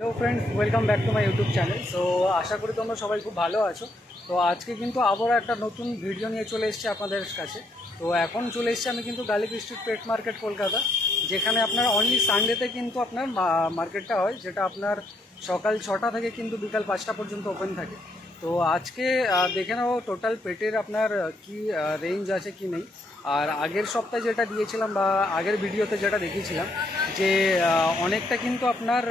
Hello friends, welcome back to my YouTube channel. So আশা করি তোমরা সবাই খুব ভালো আছো। তো আজকে কিন্তু আবার একটা নতুন ভিডিও নিয়ে চলে এসেছি আপনাদের কাছে। তো এখন চলে এসেছি আমি কিন্তু Ghalib street pet market Kolkata, যেখানে আপনার অনলি সানডেতে কিন্তু আপনার মার্কেটটা হয়, যেটা আপনার সকাল 6টা থেকে কিন্তু বিকাল 5টা পর্যন্ত ওপেন থাকে। তো আজকে দেখে নেবো টোটাল পেটের আপনার কি রেঞ্জ আছে কি নেই। আর আগের সপ্তাহে যেটা দিয়েছিলাম বা আগের ভিডিওতে যেটা দেখিয়েছিলাম যে অনেকটা কিন্তু আপনার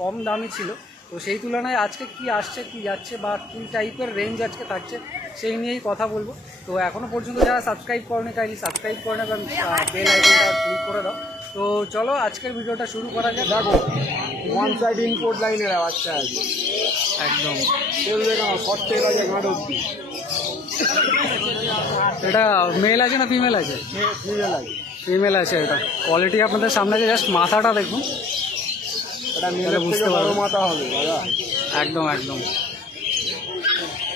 কম দামি ছিল, তো সেই তুলনায় আজকে কি আসছে কি যাচ্ছে বা কী টাইপের রেঞ্জ আজকে থাকছে সেই নিয়েই কথা বলবো। তো এখনও পর্যন্ত যারা সাবস্ক্রাইব করেনি কাইন্ডলি সাবস্ক্রাইব করে নেবে, বেল আইকনটা ক্লিক করে দাও। তো চলো আজকের ভিডিওটা শুরু করা যাক। দেখো ওয়ান সাইড ইনপোর্ট লাইনের বাচ্চা আছে একদম এটা মেল আছে না ফিমেল আছে? ফিমেল আছে, ফিমেল আছে। এটা কোয়ালিটি আপনাদের সামনে আছে, জাস্ট মাথাটা দেখুন, এটা মেলের থেকে বড় মাথা হবে দাদা। একদম একদম।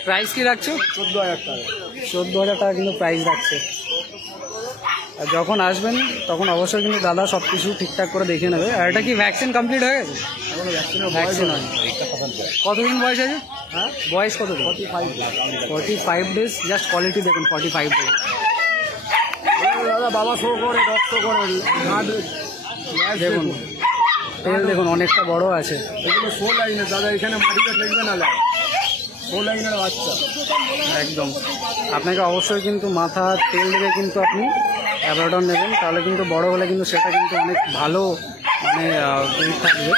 প্রাইস কি রাখছো? 14,000 টাকা। 14,000 টাকা কিন্তু প্রাইস রাখছে। আর যখন আসবেন তখন অবশ্যই কিন্তু দাদা সব কিছু ঠিকঠাক করে দেখে নেবে। আর এটা কি ভ্যাকসিন কমপ্লিট হয়ে গেছে? ভ্যাকসিন হয়। কতদিন বয়স আছে? হ্যাঁ, বয়স কত? 45 ডেজ। জাস্ট কোয়ালিটি দেখুন, 45 ডেজ। দাদা বাবা শো করে রক্ত করে দেখুন তেল দেখুন অনেকটা বড় আছে। এগুলো 16 লাইনের দাদা, এখানে মাটিটা ঠেকবে না লাগে। 16 লাইনের বাচ্চা একদম। আপনাকে অবশ্যই কিন্তু মাথা তেল দেখে কিন্তু আপনি অ্যাভয়েডন নেবেন, তাহলে কিন্তু বড় হলে কিন্তু সেটা কিন্তু অনেক ভালো মানে থাকবে।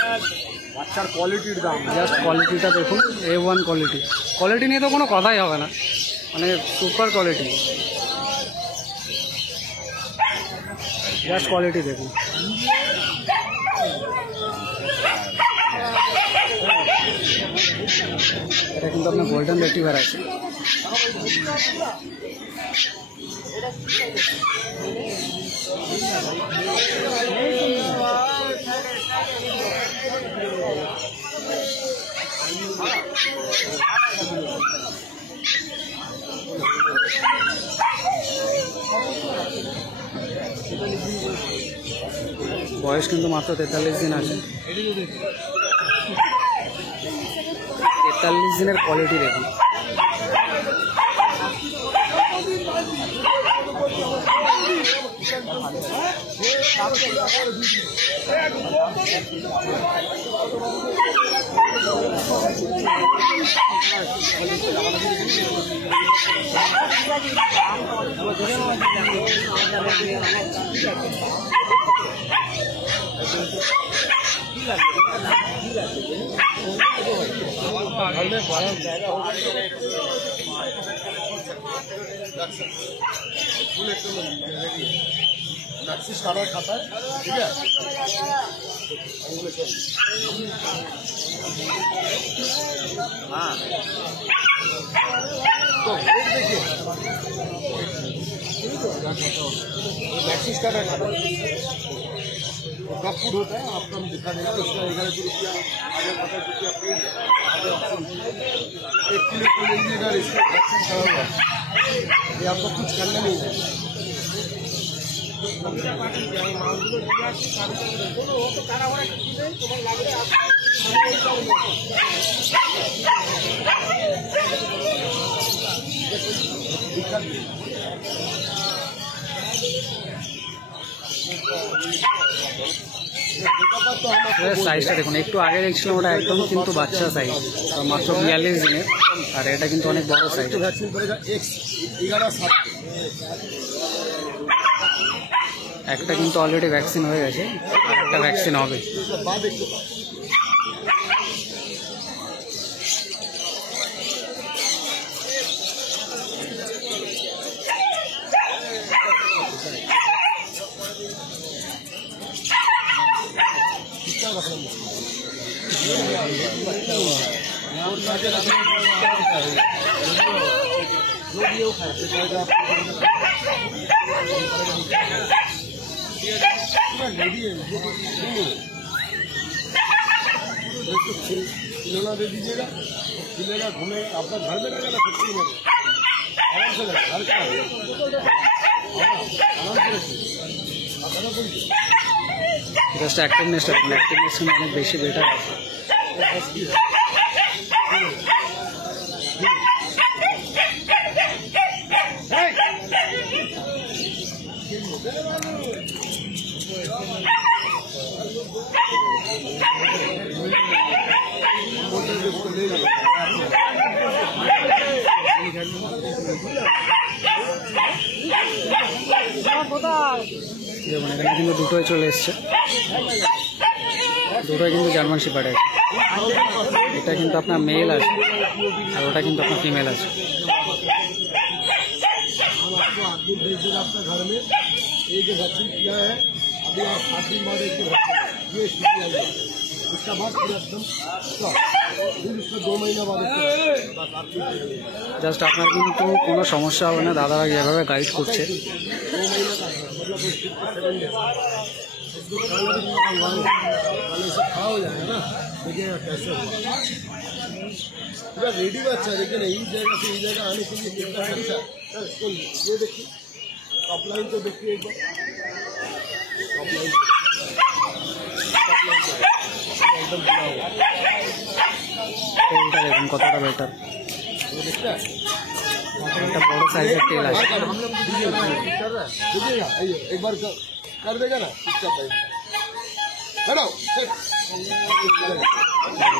বাচ্চার কোয়ালিটির দাম জাস্ট কোয়ালিটিটা দেখুন, A1 কোয়ালিটি। কোয়ালিটি নিয়ে তো কোনো কথাই হবে না, মানে সুপার কোয়ালিটি। জাস্ট কোয়ালিটি দেখুন। এটা কিন্তু আপনার গোল্ডেন রেটিভার আছে। বয়স কিন্তু মাত্র 43 দিন আছে। 43 দিনের কোয়ালিটি দেখুন। খাতা ঠিক আছে। হ্যাঁ तो वेट देखिए मैक्सिस का रहना कब फूड होता है आपको हम दिखा देंगे। उसका 11 रुपया आगे 15 रुपया प्लेट आगे ऑप्शन 1 किलो को लीजिएगा, इसको वैक्सीन करा हुआ ये आपको कुछ करना नहीं है। সাইজটা দেখুন, একটু আগে দেখছিলাম ওটা একদম কিন্তু বাচ্চা সাইজ, মাত্র 42 দিনের। আর এটা কিন্তু অনেক বড় সাইজ। वैक्सीन पड़ेगा 11 একটা কিন্তু অলরেডি ভ্যাকসিন হয়ে গেছে, আর একটা ভ্যাকসিন হবে। खिलौना दे दीजिएगा, खिलेगा घूमेगा, आपका घर में लगेगा छुट्टी में आराम से लगा घर का জাস্ট অ্যাক্টিভনেসটা অনেক বেশি বেটার। দেখুন এখানে কিন্তু দুটোই চলে এসছে, দুটোই কিন্তু জার্মান শেপার্ড আছে। এটা কিন্তু আপনার মেল আছে আর ওটা কিন্তু আপনার ফিমেল আছে। आपको 8 दिन भेज देगा अपने घर में। एक वैक्सीन किया है, अभी आप 7 दिन बाद एक ये स्थिति आई है, उसका बाद पूरा एकदम फिर उसका 2 महीना बाद জাস্ট আপনার কিন্তু কোনো সমস্যা হবে না, দাদারা যেভাবে গাইড করছে। 2 महीने का है, मतलब 7 डेज कल से खा हो जाएगा ना, देखिएगा कैसे होगा। पूरा रेडी बच्चा है, लेकिन इस जगह से इस जगह आने के लिए कितना खर्चा है। सर इसको ये देखिए, ऑफलाइन को देखिए एक बार, ऑफलाइन एकदम बुरा हुआ টেলটা দেখুন কতটা বেটার, वो देखता है। একটা বড় সাইজের টেল আছে। हम लोग कर रहा है, देखिएगा आइए एक बार कर देगा ना, चुपचाप बैठो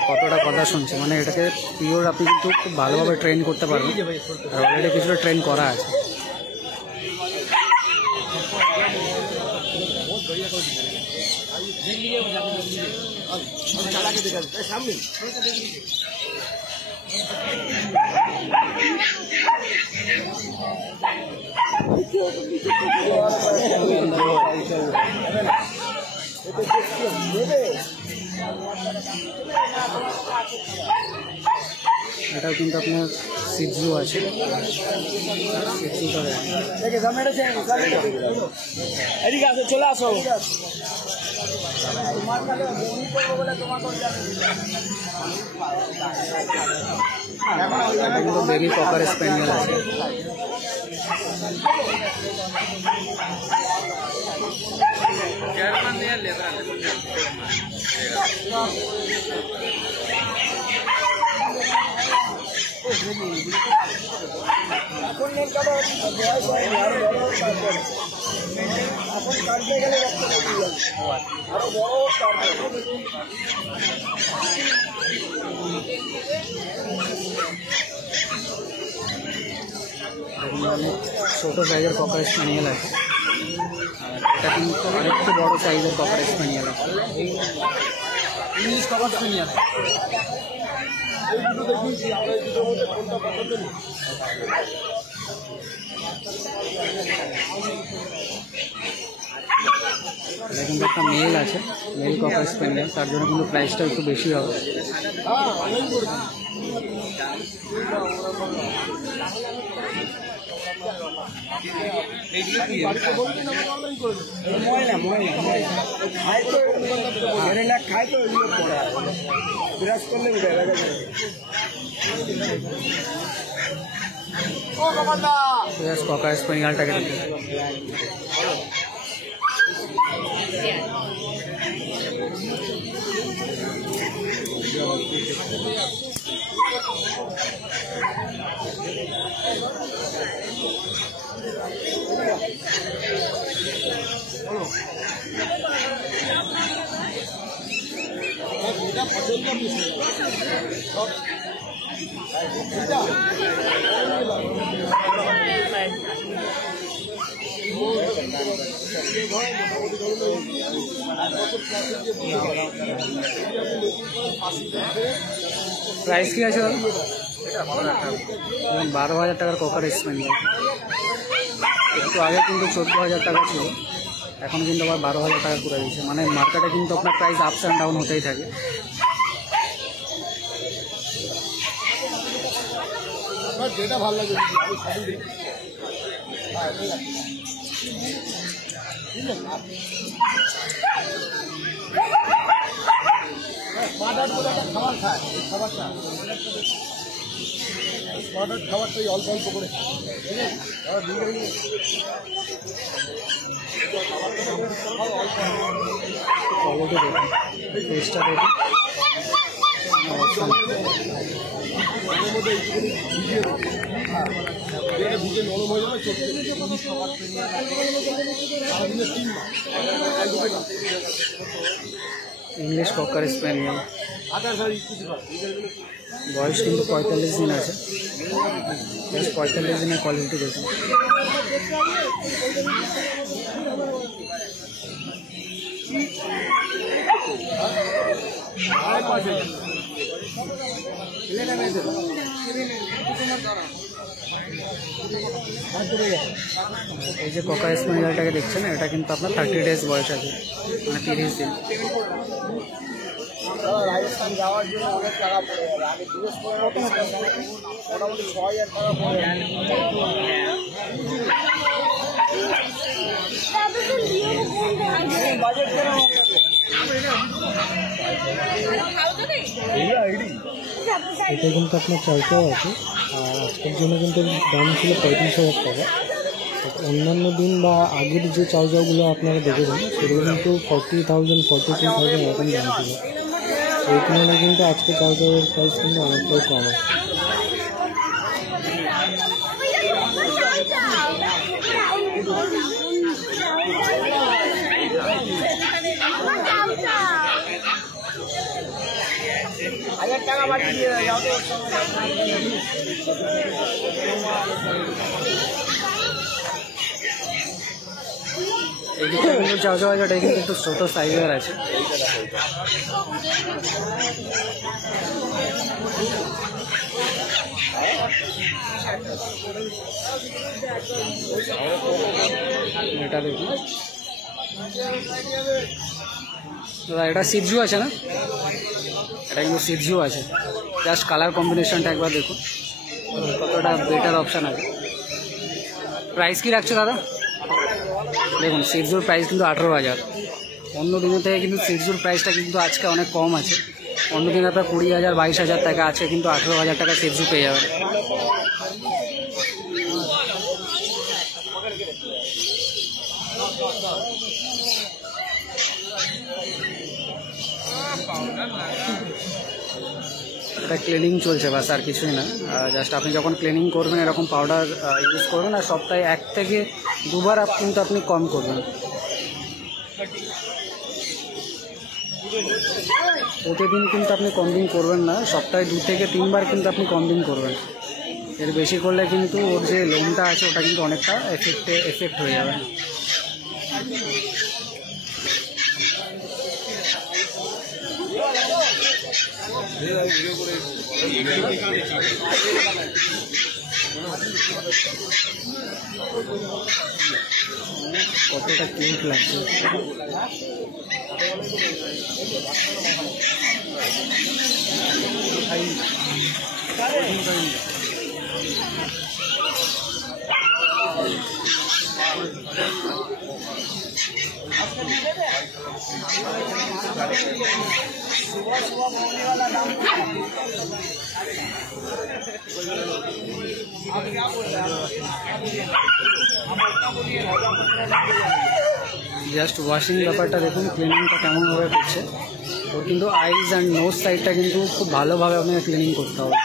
কতটা কথা শুনছে, মানে এটাকে পিওর আপনি কিন্তু খুব ভালোভাবে ট্রেন করতে পারবেন, আর অলরেডি কিছুটা ট্রেন করা আছে। चला के देखा सामने এটাও কিন্তু আপনার সিজু আছে, চলে আসো। এটা কিন্তু বেবি ককার স্প্যানিয়েল আছে। এখন কাটতে গেলে আরো বড় ছোট সাইজের ককার স্প্যানিয়েল আছে, আর এটা কিন্তু আরেকটু বড় সাইজের ককার স্প্যানিয়েল আছে। इंग्लिश कवर स्पेनियल এটা কিন্তু একটা মেল আছে, মেল ককার স্প্যানিয়েল, তার জন্য কিন্তু প্রাইসটা একটু বেশি হবে। ময়লা ময়লা খায় তো ঘরে না, খায় তো ওইগুলো পড়া বিরাজ করলে উঠে গেছে। ককার স্প্যানিয়েলটাকে দেখে প্রাইস কি আছে? 12,000 টাকার ককার স্প্যানিয়েল। একটু আগে কিন্তু 14,000 টাকা ছিল, এখন কিন্তু আবার 12,000 টাকা করে দিচ্ছে। মানে মার্কেটে কিন্তু আপনার প্রাইস আপস অ্যান্ড ডাউন হতেই থাকে। যেটা ভালো লাগে খাবার খায়, খাবারটা খাবারটাই অল্প অল্প করে টেস্টটা দেখুন, এর মধ্যে এইটুকুনি ভিজিয়ে দেবো, এটা ভিজে নরম হয়ে যাবে। সারাদিনে 3 মাস ইংলিশ ককার স্প্যানিয়েল, আদার সাইজ কিছু পাবে। বয়স কিন্তু 45 দিন আছে। 45 দিনের কোয়ালিটি দেখুন। এই যে কোকা স্প্যানিয়েলটাকে দেখছেন, এটা কিন্তু আপনার 30 ডেজ বয়স আছে, মানে 30 দিন। রাজস্থান যাওয়ার জন্য অনেক টাকা পড়ে যাবে। আগে জিজ্ঞেস করে মোটামুটি 6000 টাকা পড়ে যাবে। বাজেট কেন এটা কিন্তু আপনার চাইতেও আছে, আর আজকের জন্য কিন্তু দাম ছিল 35,000 টাকা। অন্যান্য দিন বা আগের যে চাউচাউগুলো আপনারা দেখেছেন সেগুলো কিন্তু 40,000 42,000 এরকম দাম ছিল। সেই তুলনায় কিন্তু আজকে চাউচাউয়ের প্রাইস কিন্তু অনেকটাই কম আছে। টাকা বাড়িয়ে দিয়ে যাও তো। এদিকে কিন্তু চাউচাউটা কিন্তু একটু ছোট সাইজের আছে। এটা দেখুন দাদা, এটা সিজু আছে না? এটা কিন্তু সিজু আছে। জাস্ট কালার কম্বিনেশনটা একবার দেখুন কতটা বেটার অপশান আছে। প্রাইস কি রাখছো দাদা? দেখুন সিজুর প্রাইস কিন্তু 18,000। অন্য দিনের থেকে কিন্তু সিজুর প্রাইসটা কিন্তু আজকে অনেক কম আছে। অন্য দিন আপনার 20,000 22,000 টাকা আছে, কিন্তু 18,000 টাকা সিজু পেয়ে যাবেন। এটা ক্লিনিং চলছে বাস, আর কিছুই না। জাস্ট আপনি যখন ক্লিনিং করবেন এরকম পাউডার ইউজ করবেন, আর সপ্তাহে 1 থেকে 2 বার কিন্তু আপনি কম করবেন। প্রতিদিন কিন্তু আপনি কম্বিং করবেন না, সপ্তাহে 2 থেকে 3 বার কিন্তু আপনি কম্বিং করবেন। এর বেশি করলে কিন্তু ওর যে লোমটা আছে ওটা কিন্তু অনেকটা এফেক্ট হয়ে যাবে। কতটা কিউট লাগছে। জাস্ট ওয়াশিং ব্যাপারটা দেখুন, ক্লিনিংটা কেমনভাবে করছে। ওর কিন্তু আইজ অ্যান্ড নোজ সাইডটা কিন্তু খুব ভালোভাবে আপনাকে ক্লিনিং করতে হবে।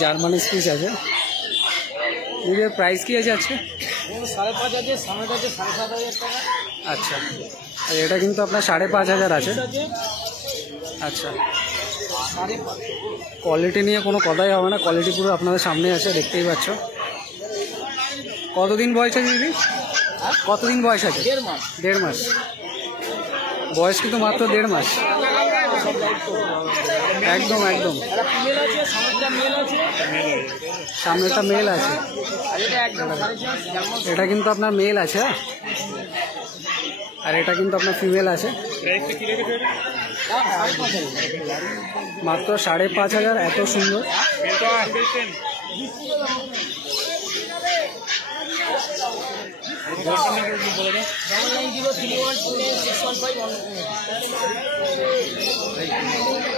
জার্মানি স্পিচ আছে। এর প্রাইস কি আছে আজকে? 5,500, সামনেটা আছে 7,500 টাকা। আচ্ছা, এটা কিন্তু আপনার 5,500 আছে। আচ্ছা, কোয়ালিটি নিয়ে কোনো কথাই হবে না, কোয়ালিটি পুরো আপনাদের সামনে আছে, দেখতেই পাচ্ছ। কতদিন বয়স আছে দিদি? কতদিন বয়স আছে? 1.5 মাস। 1.5 মাস বয়স, কিন্তু মাত্র 1.5 মাস। একদম একদম। সামনেটা মেল আছে, এটা কিন্তু আপনার মেল আছে, আর এটা কিন্তু আপনার ফিমেল আছে। মাত্র 5,500, এত সুন্দর।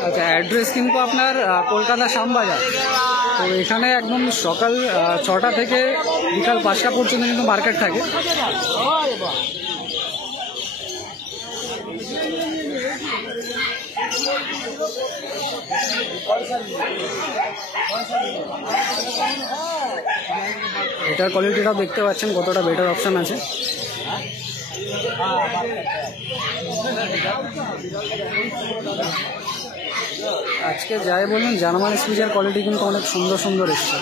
আচ্ছা, অ্যাড্রেস কিন্তু আপনার কলকাতা শ্যামবাজার। তো এখানে একদম সকাল 6টা থেকে বিকাল 5টা পর্যন্ত কিন্তু মার্কেট থাকে। এটার কোয়ালিটিটাও দেখতে পাচ্ছেন কতটা বেটার অপশান আছে। আজকে যাই বলুন, জার্মান স্পিচের কোয়ালিটি কিন্তু অনেক সুন্দর সুন্দর এসছে।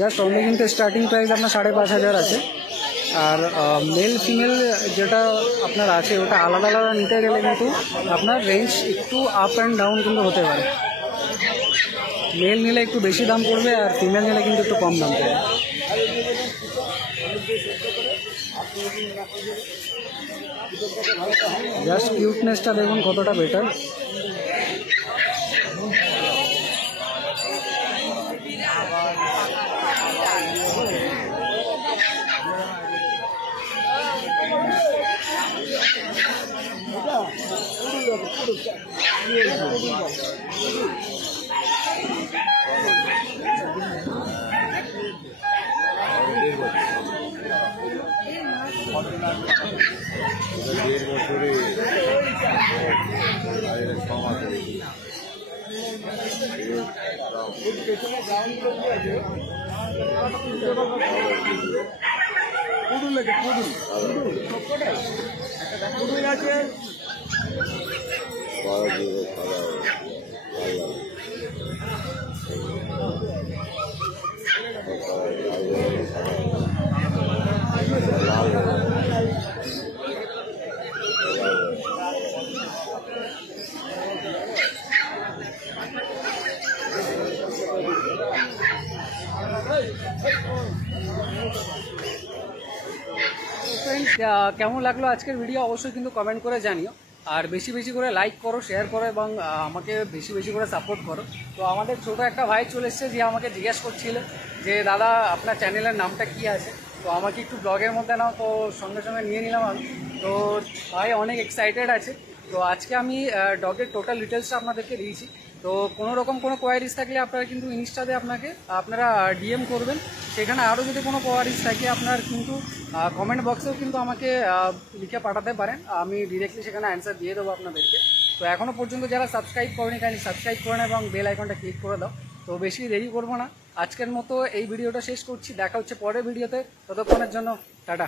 জাস্ট অনলি কিন্তু স্টার্টিং প্রাইস আপনার 5,500 আছে। আর মেল ফিমেল যেটা আপনার আছে ওটা আলাদা আলাদা নিতে গেলে কিন্তু আপনার রেঞ্জ একটু আপ অ্যান্ড ডাউন কিন্তু হতে পারে। মেল নিলে একটু বেশি দাম পড়বে, আর ফিমেল নিলে কিন্তু একটু কম দাম পড়বে। জাস্ট কিউটনেসটা দেখুন কতটা বেটার। কেমন লাগলো আজকের ভিডিও অবশ্যই কিন্তু কমেন্ট করে জানিও। আর বেশি বেশি করে লাইক করো, শেয়ার করো এবং আমাকে বেশি বেশি করে সাপোর্ট করো। তো আমাদের ছোট একটা ভাই চলে এসেছে, যে আমাকে জিজ্ঞেস করছিল যে দাদা আপনার চ্যানেলের নামটা কি আছে, তো আমাকে একটু ব্লগের মধ্যে নাও। তো সঙ্গে সঙ্গে নিয়ে নিলাম আমি। তো ভাই অনেক এক্সাইটেড আছে। তো আজকে আমি ডগের টোটাল ডিটেলসটা আপনাদেরকে দিয়েছি। তো কোনো রকম কোনো কোয়ারিজ থাকলে আপনারা কিন্তু ইনস্টাতে আপনারা ডিএম করবেন। সেখানে আরও যদি কোনো কোয়ারিজ থাকে আপনার কিন্তু কমেন্ট বক্সেও কিন্তু আমাকে লিখে পাঠাতে পারেন, আমি ডিরেক্টলি সেখানে অ্যান্সার দিয়ে দেবো আপনাদেরকে। তো এখনও পর্যন্ত যারা সাবস্ক্রাইব করেনি কাইন্ডলি সাবস্ক্রাইব করে নেন এবং বেল আইকনটা ক্লিক করে দাও। তো বেশি দেরি করবো না, আজকের মতো এই ভিডিওটা শেষ করছি। দেখা হচ্ছে পরের ভিডিওতে, ততক্ষণের জন্য টাটা।